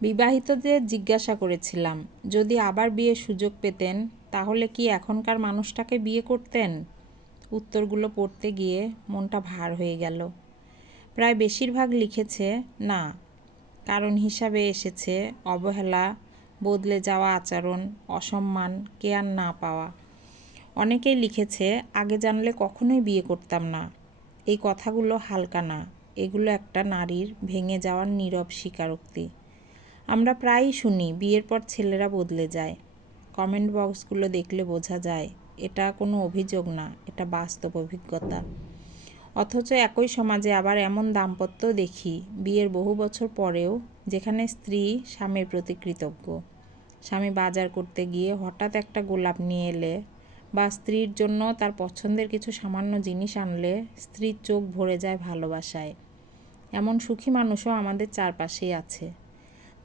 বিবাহিতদের জিজ্ঞাসা করেছিলাম, যদি আবার বিয়ের সুযোগ পেতেন তাহলে কি এখনকার মানুষটাকে বিয়ে করতেন? উত্তরগুলো পড়তে গিয়ে মনটা ভার হয়ে গেল। প্রায় বেশিরভাগ লিখেছে না। কারণ হিসাবে এসেছে অবহেলা, বদলে যাওয়া আচরণ, অসম্মান, কেয়ার না পাওয়া। অনেকেই লিখেছে, আগে জানলে কখনোই বিয়ে করতাম না। এই কথাগুলো হালকা না, এগুলো একটা নারীর ভেঙে যাওয়ার নীরব স্বীকারোক্তি। আমরা প্রায়ই শুনি বিয়ের পর ছেলেরা বদলে যায়। কমেন্ট বক্সগুলো দেখলে বোঝা যায় এটা কোনো অভিযোগ না, এটা বাস্তব অভিজ্ঞতা। অথচ একই সমাজে আবার এমন দাম্পত্য দেখি বিয়ের বহু বছর পরেও, যেখানে স্ত্রী স্বামীর প্রতি কৃতজ্ঞ। স্বামী বাজার করতে গিয়ে হঠাৎ একটা গোলাপ নিয়ে এলে বা স্ত্রীর জন্য তার পছন্দের কিছু সামান্য জিনিস আনলে স্ত্রীর চোখ ভরে যায় ভালোবাসায়। এমন সুখী মানুষও আমাদের চারপাশেই আছে।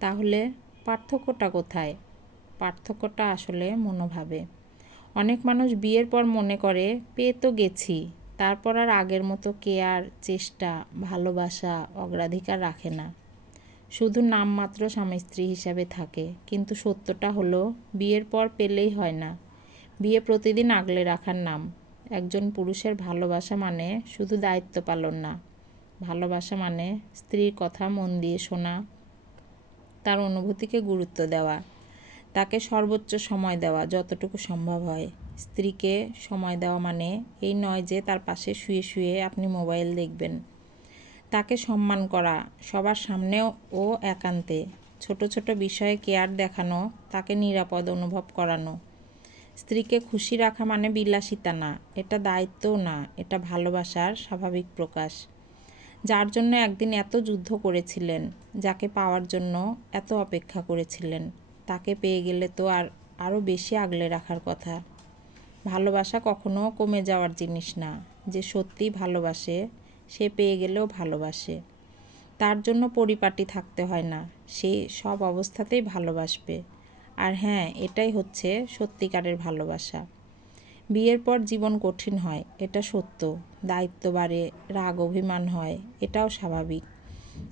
তাহলে পার্থক্যটা কোথায়? পার্থক্যটা আসলে মনোভাবে। অনেক মানুষ বিয়ের পর মনে করে পেয়ে তো গেছি, তারপর আর আগের মতো কেয়ার, চেষ্টা, ভালোবাসা, অগ্রাধিকার রাখে না। শুধু নামমাত্র স্বামী স্ত্রী হিসাবে থাকে। কিন্তু সত্যটা হলো বিয়ের পর পেলেই হয় না। বিয়ে প্রতিদিন আগলে রাখার নাম। একজন পুরুষের ভালোবাসা মানে শুধু দায়িত্ব পালন না। ভালোবাসা মানে স্ত্রীর কথা মন দিয়ে শোনা, তার অনুভূতিকে গুরুত্ব দেওয়া, তাকে সর্বোচ্চ সময় দেওয়া যতটুকু সম্ভব হয়। স্ত্রীকে সময় দেওয়া মানে এই নয় যে তার পাশে শুয়ে শুয়ে আপনি মোবাইল দেখবেন। তাকে সম্মান করা, সবার সামনেও ও একান্তে। ছোট ছোট বিষয়ে কেয়ার দেখানো, তাকে নিরাপদ অনুভব করানো। স্ত্রীকে খুশি রাখা মানে বিলাসিতা না, এটা দায়িত্বও না, এটা ভালোবাসার স্বাভাবিক প্রকাশ। যার জন্য একদিন এত যুদ্ধ করেছিলেন, যাকে পাওয়ার জন্য এত অপেক্ষা করেছিলেন, তাকে পেয়ে গেলে তো আরও বেশি আগলে রাখার কথা। ভালোবাসা কখনো কমে যাওয়ার জিনিস না। যে সত্যিই ভালোবাসে সে পেয়ে গেলেও ভালোবাসে। তার জন্য পরিপাটি থাকতে হয় না, সে সব অবস্থাতেই ভালোবাসবে। আর হ্যাঁ, এটাই হচ্ছে সত্যিকারের ভালোবাসা। বিয়ের পর জীবন কঠিন হয়, এটা সত্য। দায়িত্ব বাড়ে, রাগ অভিমান হয়, এটাও স্বাভাবিক।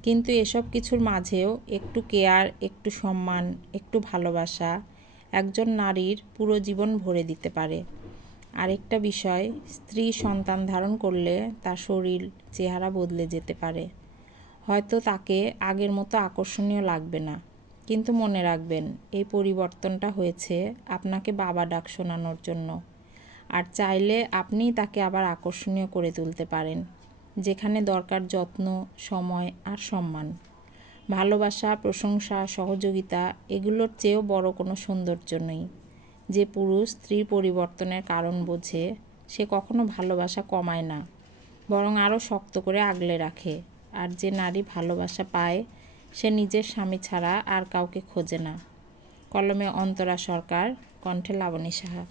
কিন্তু এসব কিছুর মাঝেও একটু কেয়ার, একটু সম্মান, একটু ভালোবাসা একজন নারীর পুরো জীবন ভরে দিতে পারে। আরেকটা বিষয়, স্ত্রী সন্তান ধারণ করলে তার শরীর, চেহারা বদলে যেতে পারে। হয়তো তাকে আগের মতো আকর্ষণীয় লাগবে না, কিন্তু মনে রাখবেন এই পরিবর্তনটা হয়েছে আপনাকে বাবা ডাক শোনানোর জন্য। আর চাইলে আপনিই তাকে আবার আকর্ষণীয় করে তুলতে পারেন, যেখানে দরকার যত্ন, সময় আর সম্মান। ভালোবাসা, প্রশংসা, সহযোগিতা এগুলোর চেয়েও বড় কোনো সৌন্দর্য নেই। যে পুরুষ স্ত্রীর পরিবর্তনের কারণ বোঝে, সে কখনো ভালোবাসা কমায় না, বরং আরও শক্ত করে আগলে রাখে। আর যে নারী ভালোবাসা পায়, সে নিজের স্বামী ছাড়া আর কাউকে খোঁজে না। কলমে অন্তরা সরকার, কণ্ঠে লাবণী সাহা।